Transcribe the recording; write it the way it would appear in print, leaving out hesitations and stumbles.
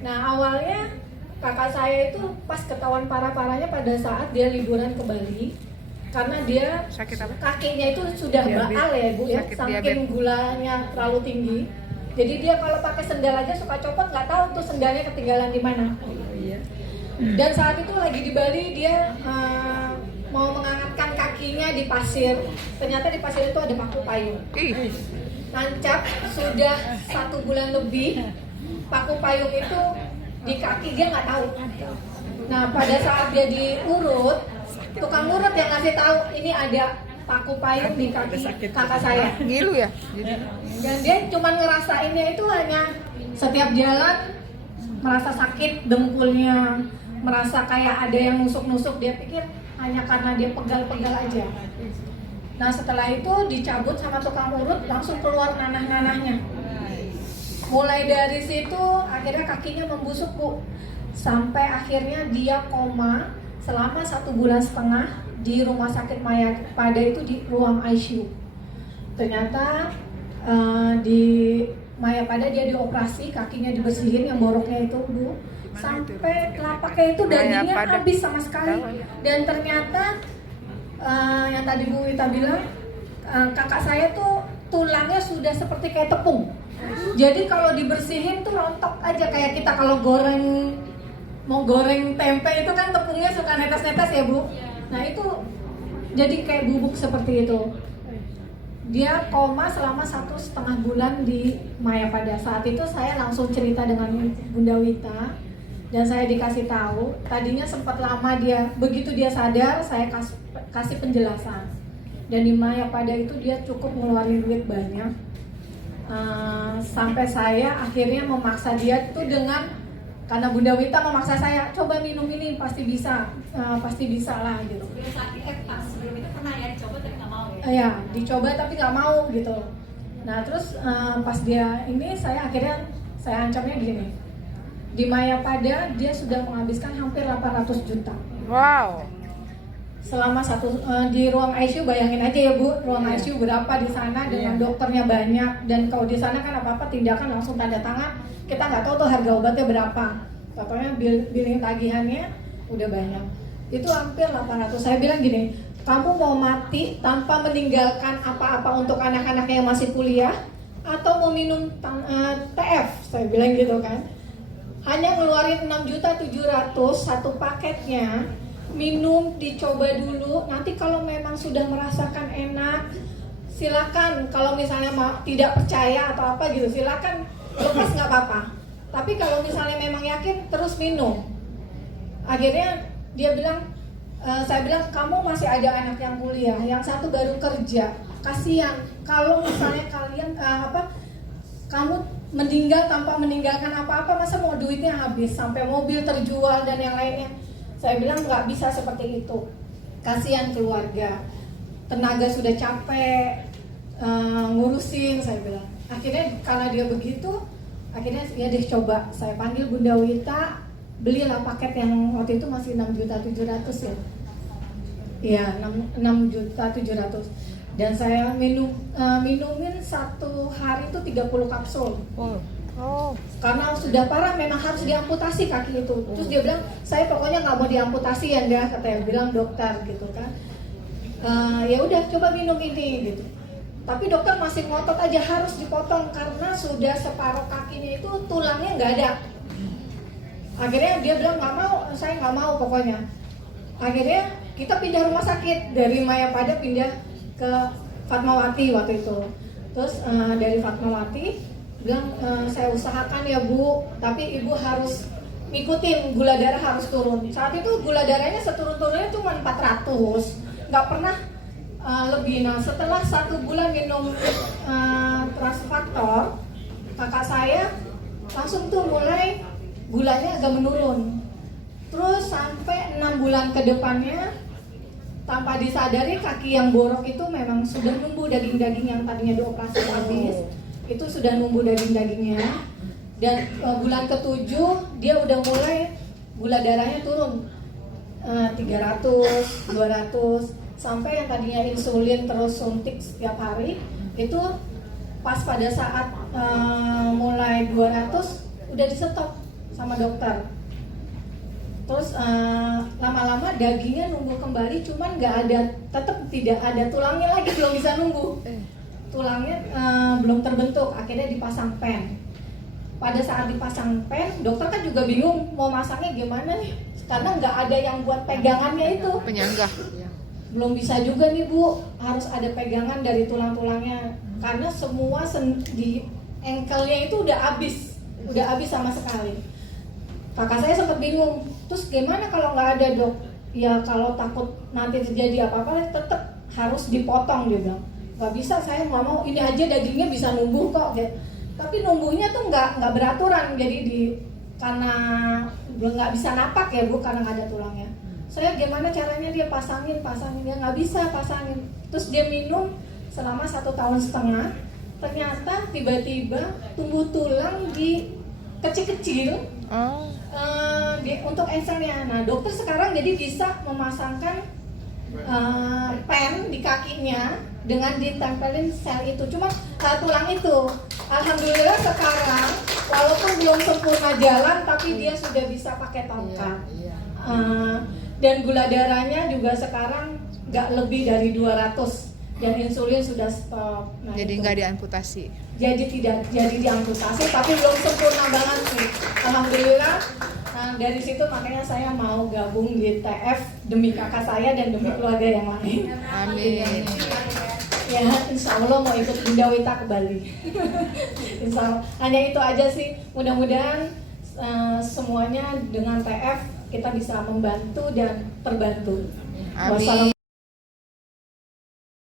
Nah awalnya kakak saya itu pas ketahuan parah-parahnya pada saat dia liburan ke Bali, karena dia kakinya itu sudah baal ya Bu ya, saking gulanya terlalu tinggi. Jadi dia kalau pakai sendal aja suka copot, nggak tahu tuh sendalnya ketinggalan di mana. Dan saat itu lagi di Bali dia mau mengangkatkan kakinya di pasir. Ternyata di pasir itu ada paku payung. Nancap sudah 1 bulan lebih, paku payung itu di kaki dia nggak tahu. Nah pada saat dia diurut, tukang urut yang ngasih tahu ini ada paku payung di kaki kakak saya. Ngilu ya? Dan dia cuma ngerasainnya itu hanya setiap jalan merasa sakit dengkulnya, merasa kayak ada yang nusuk-nusuk. Dia pikir hanya karena dia pegal-pegal aja. Nah setelah itu dicabut sama tukang urut, langsung keluar nanah-nanahnya. Mulai dari situ akhirnya kakinya membusuk Bu, sampai akhirnya dia koma selama 1,5 bulan di rumah sakit Mayapada, itu di ruang ICU. Ternyata di Mayapada dia dioperasi, kakinya dibersihin yang boroknya itu Bu, sampai telapaknya itu dagingnya habis sama sekali. Dan ternyata yang tadi Bu Wita bilang, kakak saya tuh tulangnya sudah seperti kayak tepung. Jadi kalau dibersihin tuh rontok aja, kayak kita kalau mau goreng tempe itu kan tepungnya suka netes-netes ya Bu. Nah itu jadi kayak bubuk seperti itu. Dia koma selama 1,5 bulan di Mayapada. Saat itu saya langsung cerita dengan Bunda Wita dan saya dikasih tahu. Tadinya sempat lama dia, begitu dia sadar saya kasih penjelasan. Dan di Mayapada itu dia cukup ngeluarin duit banyak. Sampai saya akhirnya memaksa dia itu dengan, karena Bunda Wita memaksa saya, coba minum ini pasti bisa lah gitu. Pas sebelum itu pernah ya dicoba tapi nggak mau ya? Ya dicoba tapi nggak mau gitu. Nah terus pas dia ini saya ancamnya gini, di Mayapada dia sudah menghabiskan hampir 800 juta. Wow. Selama di ruang ICU, bayangin aja ya Bu, ruang ICU berapa di sana dengan dokternya banyak. Dan kalau di sana kan apa-apa tindakan langsung tanda tangan, kita nggak tahu tuh harga obatnya berapa. Pokoknya billing tagihannya udah banyak. Itu hampir 800. Saya bilang gini, kamu mau mati tanpa meninggalkan apa-apa untuk anak-anaknya yang masih kuliah, atau mau minum TF? Saya bilang gitu kan. Hanya ngeluarin 6.700.000 satu paketnya. Minum, dicoba dulu. Nanti kalau memang sudah merasakan enak, silakan. Kalau misalnya tidak percaya atau apa gitu, silakan lepas, nggak apa-apa. Tapi kalau misalnya memang yakin, terus minum. Akhirnya dia bilang, saya bilang kamu masih ada anak yang kuliah, yang satu baru kerja. Kasihan kalau misalnya kalian kamu meninggal tanpa meninggalkan apa-apa, masa mau duitnya habis sampai mobil terjual dan yang lainnya. Saya bilang nggak bisa seperti itu, kasihan keluarga, tenaga sudah capek ngurusin. Saya bilang, akhirnya karena dia begitu, akhirnya ya deh coba. Saya panggil Bunda Wita, belilah paket yang waktu itu masih 6.700.000 ya. Iya 6.700.000. Dan saya minumin satu hari itu 30 kapsul. Karena sudah parah, memang harus diamputasi kaki itu. Terus dia bilang, saya pokoknya nggak mau diamputasi ya enggak, katanya, bilang dokter gitu kan. Ya udah coba minum ini gitu. Tapi dokter masih ngotot aja harus dipotong karena sudah separuh kakinya itu tulangnya nggak ada. Akhirnya dia bilang nggak mau, saya nggak mau pokoknya. Akhirnya kita pindah rumah sakit, dari Mayapada pindah ke Fatmawati waktu itu. Terus dari Fatmawati bilang, saya usahakan ya Bu, tapi Ibu harus ngikutin, gula darah harus turun. Saat itu gula darahnya seturun-turunnya cuma 400, nggak pernah lebih. Nah setelah 1 bulan minum Transfaktor, kakak saya langsung tuh mulai gulanya agak menurun. Terus sampai 6 bulan ke depannya, tanpa disadari kaki yang borok itu memang sudah numbuh daging-daging yang tadinya dioperasi habis. Itu sudah numbuh daging-dagingnya. Dan bulan ke-7 dia udah mulai gula darahnya turun 300, 200, sampai yang tadinya insulin terus suntik setiap hari, itu pas pada saat mulai 200 udah di stop sama dokter. Terus lama-lama dagingnya numbuh kembali, cuman tetap tidak ada tulangnya lagi, belum bisa numbuh. Tulangnya belum terbentuk, akhirnya dipasang pen. Pada saat dipasang pen, dokter kan juga bingung mau masangnya gimana nih, karena nggak ada yang buat pegangannya itu. Penyangga. Belum bisa juga nih Bu, harus ada pegangan dari tulang-tulangnya, karena semua di ankle-nya itu udah habis sama sekali. Kakak saya sempat bingung, terus gimana kalau nggak ada dok? Ya kalau takut nanti terjadi apa-apa tetap harus dipotong, dia bilang. Nggak bisa, saya nggak mau, ini aja dagingnya bisa numbuh kok. Tapi numbuhnya tuh nggak beraturan, jadi karena belum nggak bisa napak ya Bu, karena nggak ada tulangnya. Saya gimana caranya dia pasangin, dia nggak bisa pasangin. Terus dia minum selama 1,5 tahun, ternyata tiba-tiba tumbuh tulang di kecil-kecil. Untuk engselnya. Nah dokter sekarang jadi bisa memasangkan pen di kakinya dengan ditempelin sel itu, cuma tulang itu. Alhamdulillah sekarang walaupun belum sempurna jalan, tapi dia sudah bisa pakai tongkat. Dan gula darahnya juga sekarang nggak lebih dari 200 dan insulin sudah stop. Nah, jadi nggak diamputasi. Jadi tidak jadi diamputasi, tapi belum sempurna banget sih. Alhamdulillah. Nah, dari situ makanya saya mau gabung di TF demi kakak saya dan demi keluarga yang lain. Amin. Ya, insya Allah mau ikut Bunda Wita ke Bali. Insya Allah. Hanya itu aja sih. Mudah-mudahan semuanya dengan TF kita bisa membantu dan terbantu. Amin.